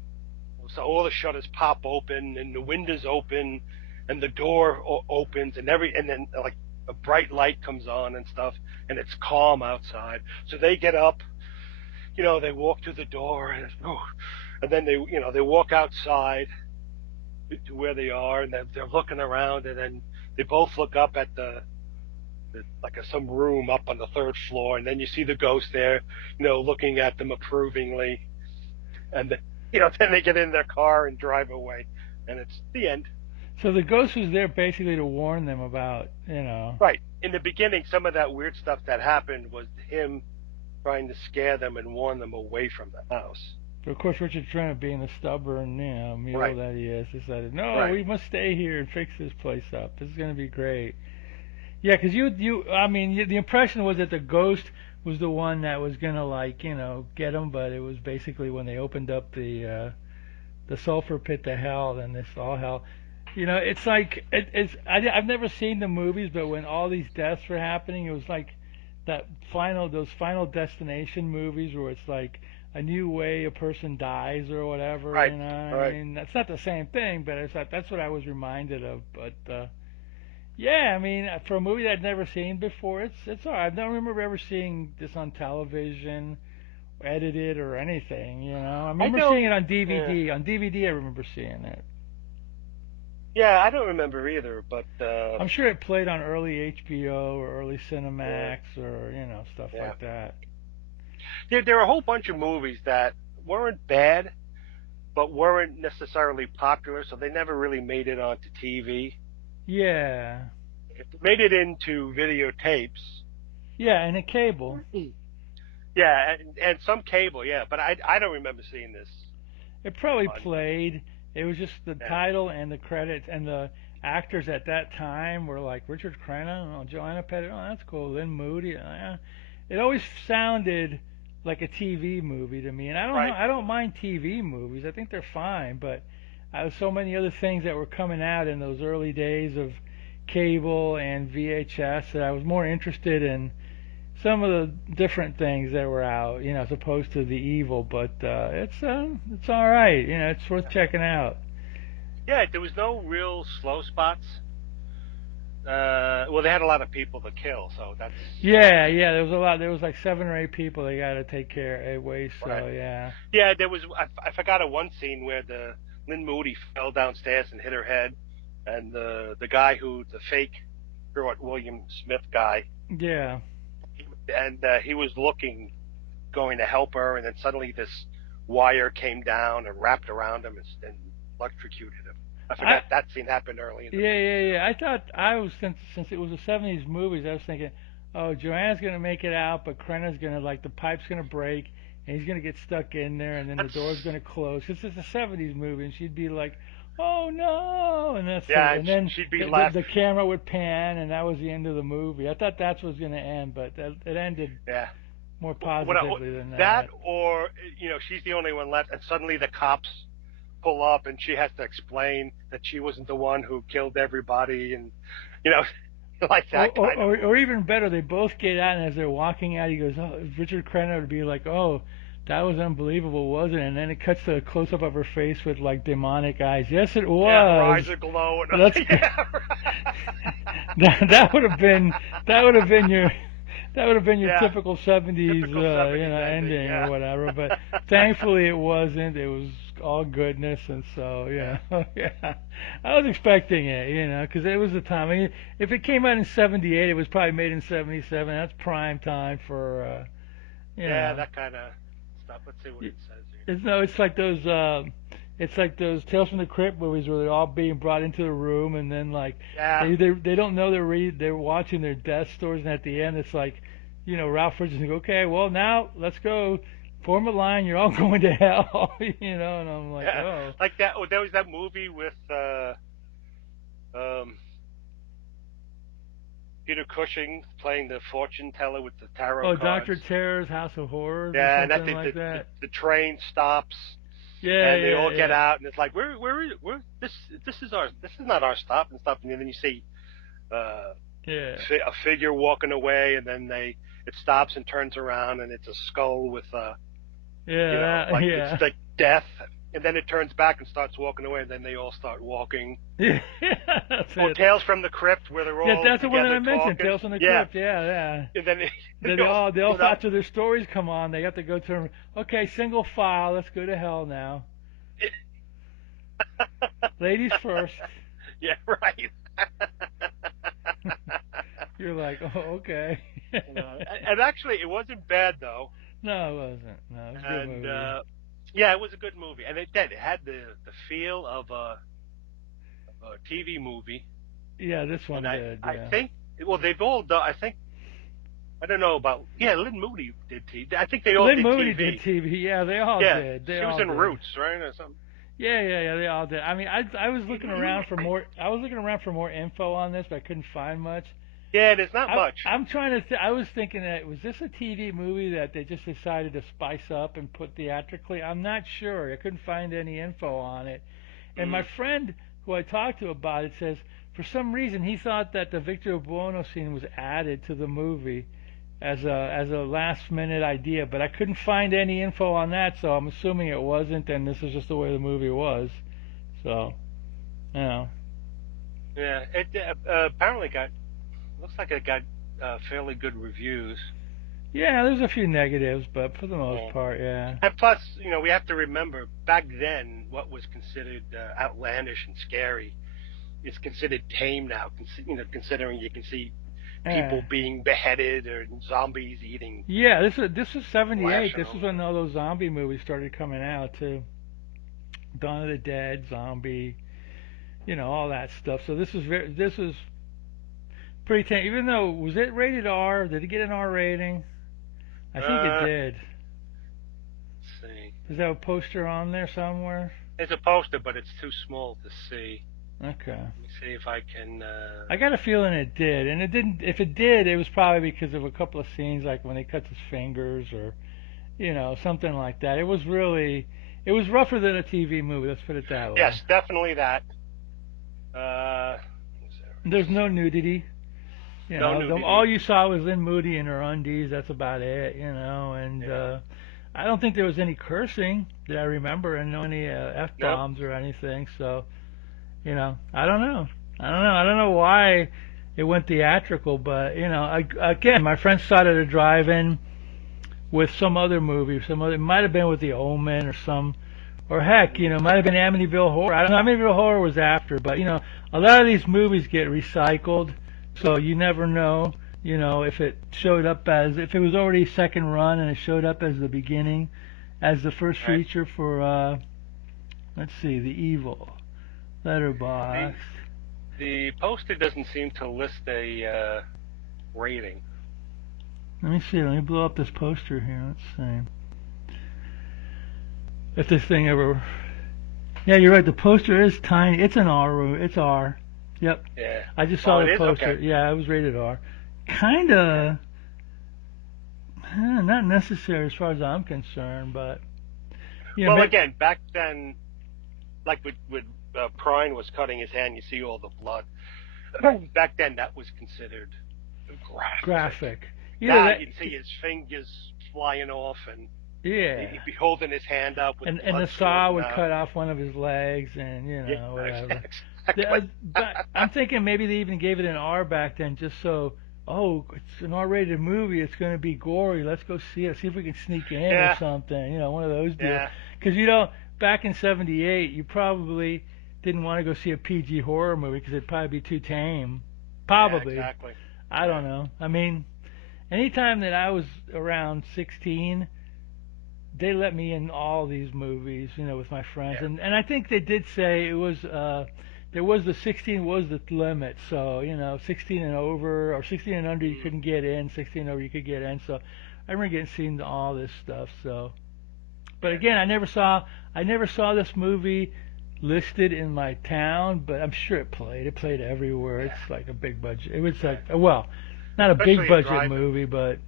So all the shutters pop open, and the windows open, and the door opens, and then like a bright light comes on and stuff, and it's calm outside. So they get up, they walk to the door, and then they walk outside to where they are, and they're looking around, and then they both look up at some room up on the third floor, and then you see the ghost there, looking at them approvingly, and then they get in their car and drive away, and it's the end. So the ghost was there basically to warn them about, Right. In the beginning, some of that weird stuff that happened was him trying to scare them and warn them away from the house. But of course, Richard Crenna, being the stubborn, mule right. that he is, decided, no, right. we must stay here and fix this place up. This is going to be great. Yeah, because the impression was that the ghost was the one that was going to, get him, but it was basically when they opened up the sulfur pit to hell, then this all hell. It's like I've never seen the movies, but when all these deaths were happening, it was like those Final Destination movies where it's like a new way a person dies or whatever. Right. I mean, that's not the same thing, but that's what I was reminded of. But yeah, I mean, for a movie that I'd never seen before, it's all right. I don't remember ever seeing this on television, edited or anything. I remember seeing it on DVD. Yeah. On DVD, I remember seeing it. Yeah, I don't remember either, but I'm sure it played on early HBO or early Cinemax or stuff like that. There are a whole bunch of movies that weren't bad, but weren't necessarily popular, so they never really made it onto TV. Yeah. It made it into videotapes. Yeah, and a cable. Yeah, and some cable, yeah, but I don't remember seeing this. It probably played. It was just the title and the credits and the actors at that time were like Richard Crenna, Joanna Pettet. Oh, that's cool. Lynn Moody. It always sounded like a TV movie to me, and Right. I don't mind TV movies. I think they're fine, but I was so many other things that were coming out in those early days of cable and VHS that I was more interested in some of the different things that were out, as opposed to the evil. But it's all right. It's worth checking out. Yeah, there was no real slow spots. Well, they had a lot of people to kill, so that's Yeah, yeah. There was a lot. There was like 7 or 8 people they got to take care of. right. So yeah. Yeah, there was. I forgot a one scene where the Lynn Moody fell downstairs and hit her head, and the guy who the fake William Smith guy, Yeah. and he was looking, going to help her, and then suddenly this wire came down and wrapped around him and electrocuted him. I I forgot that scene happened early in the Yeah, movie. yeah, So yeah. I thought I was since it was the '70s movies, I was thinking, oh, Joanna's gonna make it out, but Krenna's gonna like the pipe's gonna break, and he's gonna get stuck in there, and then the that's door's gonna close. Cause it's a '70s movie, and she'd be like, oh no, and that's it. yeah, and And then she'd be the left. the camera would pan, and that was the end of the movie. I thought that's was gonna end, but it ended Yeah, more what positively than that, that. or she's the only one left, and suddenly the cops pull up, and she has to explain that she wasn't the one who killed everybody, and you know, like Or, that or, kind of or, or movie. even better, they both get out, and as they're walking out, he goes, "Oh, Richard Crenna would be like, oh, that was unbelievable, wasn't it?" And then it cuts to a close up of her face with like demonic eyes. Yes, it Yeah, her was. eyes are glowing. That's Yeah, that would have been that would have been your yeah, typical '70s typical '70s ending. ending or Yeah. whatever. But thankfully, it wasn't. It was all goodness, and so Yeah. yeah, I was expecting it, because it was the time. I mean, if it came out in '78, it was probably made in '77. That's prime time for you Yeah, know. that kind of stuff. Let's see what it says here. It's no, it's like those Tales from the Crypt movies where they're all being brought into the room, and then like Yeah, they don't know they're watching their death stories, and at the end it's like, Ralph Richardson go, okay, well now let's go, form a line, you're all going to hell, and I'm like, yeah, oh, like that. Oh, there was that movie with um, Peter Cushing playing the fortune teller with the tarot oh, cards. Doctor Terror's House of Horrors or Yeah, and that something like that. the train stops Yeah, and they yeah, all get yeah, out and it's like where this is not our stop and stuff, and then you see uh, yeah, a figure walking away, and then it stops and turns around and it's a skull with like it's yeah. like death, and then it turns back and starts walking away, and then they all start walking. Yeah, that's Or it. Tales from the Crypt, where they're Yeah, all that's the one that together I mentioned, talking. Tales from the Yeah, Crypt. Yeah, yeah. and then They all, split up. after their stories come on, they have to go to them. Okay, single file. Let's go to hell now. Ladies first. Yeah, right. You're like, oh, okay. And actually, it wasn't bad though, No, it wasn't. No, it was a good and movie. yeah, it was a good movie, and it did. It had the feel of a TV movie, Yeah, this one and did. I Yeah. think well they've all done. I think I don't know about Lynn Moody did TV. I think they all Lynn did Moody TV. did TV. Yeah, they all Yeah, did. They she was all in did. Roots, right, or something. Yeah, yeah, yeah. They all did. I mean, I was looking around for more. I was looking around for more info on this, but I couldn't find much. Yeah, there's not much. I'm trying to. I was thinking that was this a TV movie that they just decided to spice up and put theatrically? I'm not sure. I couldn't find any info on it. And my friend who I talked to about it says for some reason he thought that the Victor Buono scene was added to the movie as a last minute idea, but I couldn't find any info on that, so I'm assuming it wasn't, and this is just the way the movie was. So, you know. Yeah, it apparently looks like it got fairly good reviews. Yeah, there's a few negatives, but for the most Yeah. part, yeah. And plus, we have to remember back then what was considered outlandish and scary is considered tame now. Considering you can see people Yeah. being beheaded or zombies eating Yeah, this was '78. flesh and This all was that. when all those zombie movies started coming out too. Dawn of the Dead, Zombie, all that stuff. So this was pretty tame. Even though was it rated R? Did it get an R rating? I think it did. Let's see. Does that have a poster on there somewhere? There's a poster, but it's too small to see. Okay. Let me see if I can. I got a feeling it did, and it didn't. If it did, it was probably because of a couple of scenes, like when they cut his fingers, or something like that. It was really, it was rougher than a TV movie. Let's put it that way. Yes, definitely that. Uh, There's no nudity. no nudity. All you saw was Lynn Moody in her undies. That's about it. And I don't think there was any cursing that I remember, and no any f bombs or anything. So, I don't know. I don't know why it went theatrical, but again, my friends saw it at a drive-in with some other movie, it might have been with The Omen or heck, it might have been Amityville Horror. I don't know. Amityville Horror was after, but a lot of these movies get recycled, so you never know. If it showed up if it was already second run and it showed up as the beginning, as the first feature for, let's see, The Evil, Letterboxd. The poster doesn't seem to list a rating. Let me see. Let me blow up this poster here. Let's see. If this thing ever... Yeah, you're right. The poster is tiny. It's an R. It's R. Yep. Yeah. I just saw the poster. Okay. Yeah, it was rated R. Kinda... not necessary as far as I'm concerned, but... Well, again, back then, like with Prine was cutting his hand, you see all the blood. Back then, that was considered graphic. Yeah, you'd see his fingers flying off, and yeah, he'd be holding his hand up, with and the saw would cut off one of his legs, and whatever. Exactly. But I'm thinking maybe they even gave it an R back then, just so. Oh, it's an R-rated movie. It's going to be gory. Let's go see it. See if we can sneak in or something. One of those deals. Because back in '78, you probably didn't want to go see a PG horror movie because it'd probably be too tame. Probably. Yeah, exactly. I don't know. I mean, anytime that I was around 16, they let me in all these movies, with my friends. Yeah. And I think they did say it was, there was the 16 was the limit. So, 16 and over, or 16 and under you couldn't get in, 16 and over you could get in. So I remember getting seen to all this stuff. So, but again, I never saw this movie listed in my town, but I'm sure it played. It played everywhere. Yeah. It's like a big budget. It was like, well, not a Especially big budget movie, but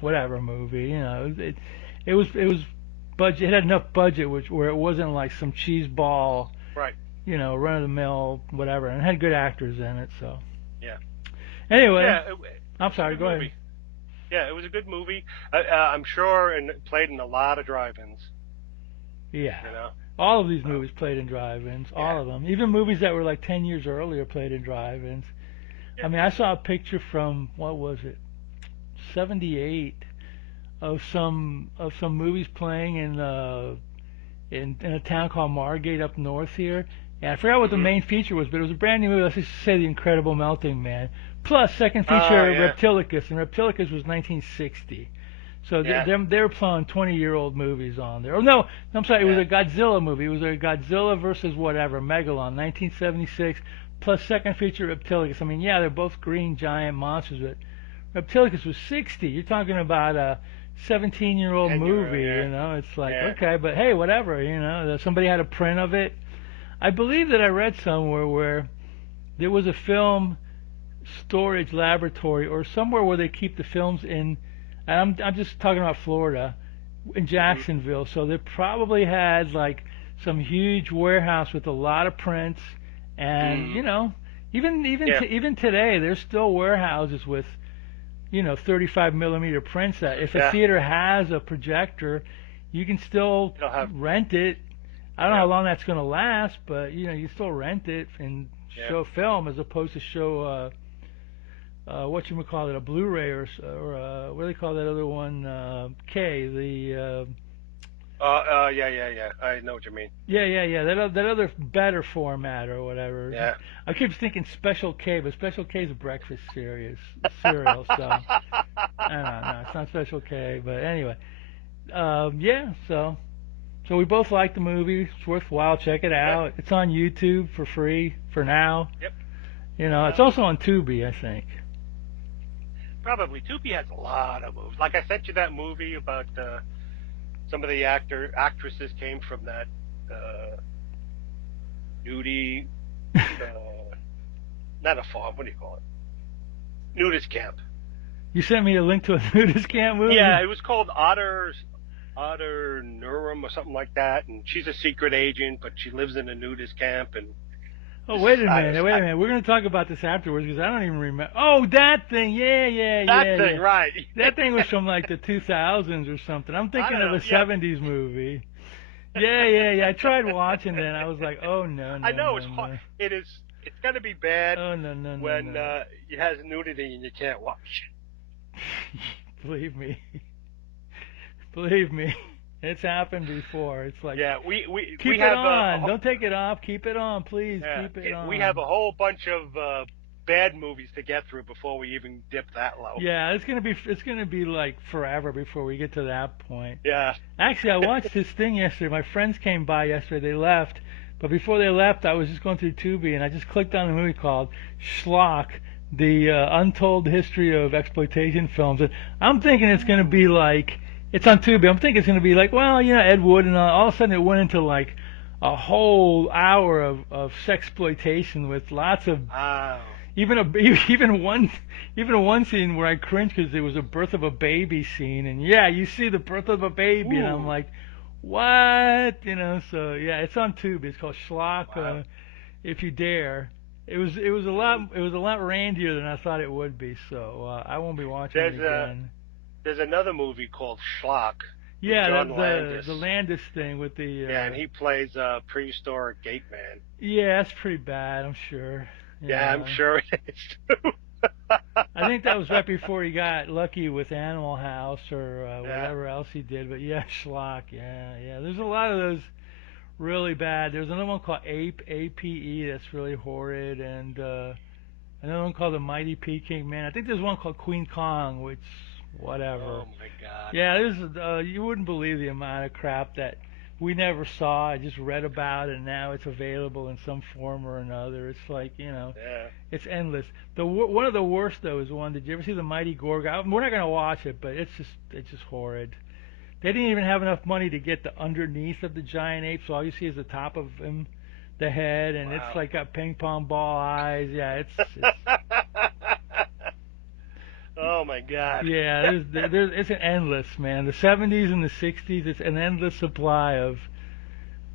whatever movie. It was budget. It had enough budget, where it wasn't like some cheese ball, right? Run of the mill, whatever, and it had good actors in it. So yeah. Anyway, I'm sorry. Go ahead. Yeah, it was a good movie. I'm sure, and it played in a lot of drive-ins. Yeah. All of these movies played in drive-ins. All of them. Even movies that were like 10 years earlier played in drive-ins. Yeah. I mean, I saw a picture from, what was it, 78, of some movies playing in a town called Margate up north here. And I forgot what the main feature was, but it was a brand new movie. Let's just say The Incredible Melting Man. Plus, second feature, Reptilicus, and Reptilicus was 1960. So they were playing 20-year-old movies on there. Oh, no, I'm sorry, it was a Godzilla movie. It was a Godzilla versus whatever, Megalon, 1976, plus second feature, Reptilicus. I mean, yeah, they're both green giant monsters, but Reptilicus was 60. You're talking about a 17-year-old movie, It's like, okay, but hey, whatever, somebody had a print of it. I believe that I read somewhere where there was a film storage laboratory or somewhere where they keep the films in. I'm just talking about Florida, in Jacksonville. So they probably had like some huge warehouse with a lot of prints, and even today there's still warehouses with 35 millimeter prints. That if a theater has a projector, you can still rent it. I don't know how long that's going to last, but you still rent it and show film as opposed to show what you would call it, a Blu-ray or what do they call that other one? K, the. Yeah. I know what you mean. Yeah. That other better format or whatever. Yeah. I keep thinking Special K, but Special K is a breakfast cereal. So I don't know. It's not Special K, but anyway. So we both like the movie. It's worthwhile. Check it out. Yep. It's on YouTube for free for now. Yep. It's also on Tubi, I think. Probably. Tubi has a lot of movies. Like I sent you that movie about some of the actresses came from that nudie, not a farm. What do you call it? Nudist camp. You sent me a link to a nudist camp movie? Yeah, it was called Otter Nurum or something like that, and she's a secret agent, but she lives in a nudist camp, and Oh, wait a minute. We're going to talk about this afterwards because I don't even remember. Oh, that thing. That thing, right. That thing was from like the 2000s or something. I'm thinking of a 70s movie. Yeah. I tried watching it and I was like, oh, no. I know, it's hard. It's got to be bad when it has nudity and you can't watch. Believe me. It's happened before. It's like, we keep have it on. Don't take it off. Keep it on, please. Yeah, keep it on. We have a whole bunch of bad movies to get through before we even dip that low. Yeah, it's gonna be like forever before we get to that point. Yeah. Actually, I watched this thing yesterday. My friends came by yesterday. They left, but before they left, I was just going through Tubi and I just clicked on a movie called Schlock, the untold history of exploitation films. And I'm thinking it's gonna be like. It's on Tubi. I'm thinking it's going to be like, well, Ed Wood, and all of a sudden it went into like a whole hour of sexploitation with lots of even one scene where I cringed because there was a birth of a baby scene, and you see the birth of a baby, and I'm like, what? So it's on Tubi. It's called Schlock. If you dare. It was a lot randier than I thought it would be. So I won't be watching it again. There's another movie called Schlock. Yeah, the Landis thing with the. And he plays a prehistoric ape man. Yeah, that's pretty bad, I'm sure. Yeah, I'm sure it is too. I think that was right before he got lucky with Animal House or whatever else he did. But Schlock. Yeah. There's a lot of those really bad. There's another one called Ape, APE, that's really horrid, and another one called The Mighty Peking Man. I think there's one called Queen Kong, which. Whatever. Oh my God. Yeah, you wouldn't believe the amount of crap that we never saw. I just read about it, and now it's available in some form or another. It's like it's endless. One of the worst though is one. Did you ever see The Mighty Gorgon? We're not gonna watch it, but it's just horrid. They didn't even have enough money to get the underneath of the giant ape, so all you see is the top of him, the head, and it's like got ping pong ball eyes. Yeah, it's Oh my God! Yeah, it's an endless, man. The 70s and the 60s, it's an endless supply of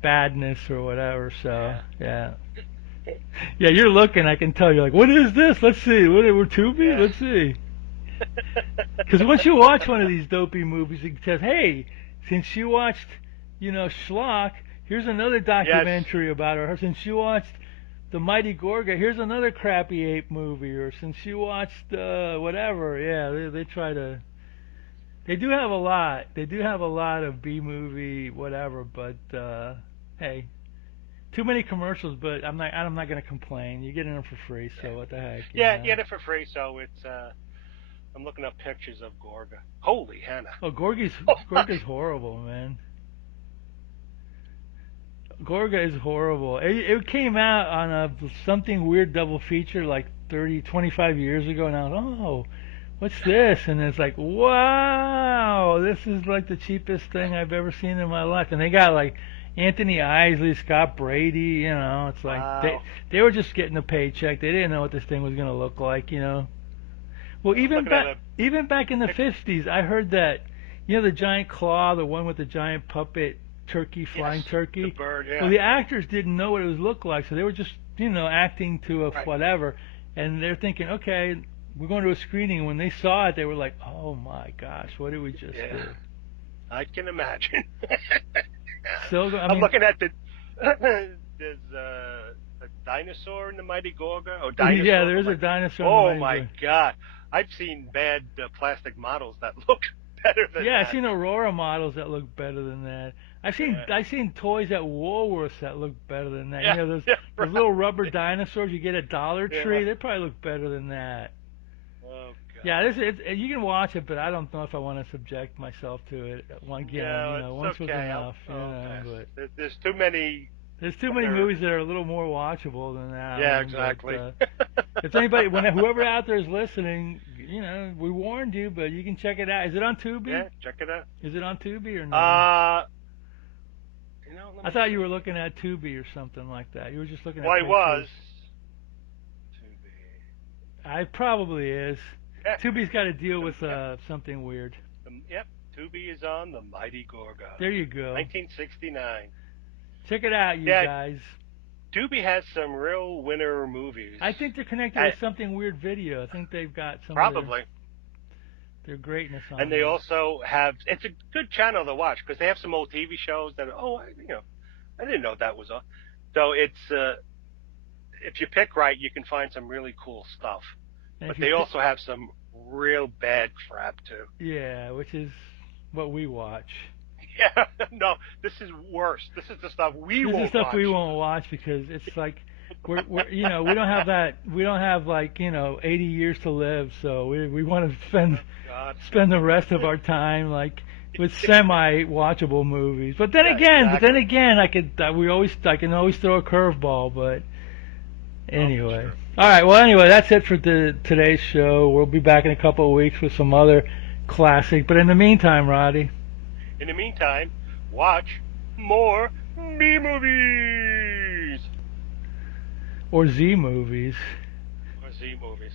badness or whatever. So yeah, you're looking. I can tell you're like, what is this? Let's see. We're Tubi. Yeah. Let's see. Because once you watch one of these dopey movies, it says, hey, since you watched, Schlock, here's another documentary about her. Since you watched The Mighty Gorga, here's another crappy ape movie, or since you watched whatever, they try to. They do have a lot. They do have a lot of B movie whatever, but hey, too many commercials. But I'm not going to complain. You're getting them for free, so what the heck? Yeah, you get it for free. So it's. I'm looking up pictures of Gorga. Holy Hannah! Oh, Gorga's horrible, man. Gorga is horrible. It came out on a something weird double feature like 25 years ago, and I was what's this? And it's like, wow, this is like the cheapest thing I've ever seen in my life. And they got like Anthony Isley, Scott Brady, it's like they were just getting a paycheck. They didn't know what this thing was going to look like, Well, even back in the 50s, I heard that, the giant claw, the one with the giant puppet turkey, flying turkey. The bird, yeah. Well, the actors didn't know what it was looked like, so they were just, acting to a whatever. And they're thinking, okay, we're going to a screening. And when they saw it, they were like, oh my gosh, what did we just do? I can imagine. So I'm looking at there's a dinosaur in the Mighty Gorga. Oh, dinosaur. Yeah, there's a dinosaur. Oh my God! I've seen bad plastic models that look better than that. Yeah, I've seen Aurora models that look better than that. I've seen toys at Woolworths that look better than that. Yeah, those little rubber dinosaurs you get at Dollar Tree. They probably look better than that. Oh God. Yeah, you can watch it, but I don't know if I want to subject myself to it once was enough. But there's too many. There's too many movies that are a little more watchable than that. Yeah, exactly. But, if anybody, whoever out there is listening, we warned you, but you can check it out. Is it on Tubi? Yeah, check it out. Is it on Tubi or not? Let I me thought see. you were looking at Tubi or something like that. You were just looking at Well, I pictures. was. I probably is. Yeah. Tubi's got to deal with Yep. something weird. Yep. Tubi is on the Mighty Gorgon. There you go. 1969. Check it out, you Yeah, guys. Tubi has some real winner movies. I think they're connected with something weird video. I think they've got some of Probably. their greatness on And they there. also have, it's a good channel to watch because they have some old TV shows that, I didn't know that was on. So it's, if you pick right, you can find some really cool stuff. And But if you they pick, also have some real bad crap too. yeah, which is what we watch. Yeah, no, this is worse. This is the stuff we This is won't stuff watch. we won't watch because it's like we're we don't have that, we don't have like 80 years to live, so we want to God. spend the rest of our time like with semi watchable movies. But then Yeah, again, exactly. I can always throw a curveball, but anyway. Sure. All right, well anyway, that's it for today's show. We'll be back in a couple of weeks with some other classic. But in the meantime, Roddy, In the meantime, watch more B movies or Z movies. or Z movies.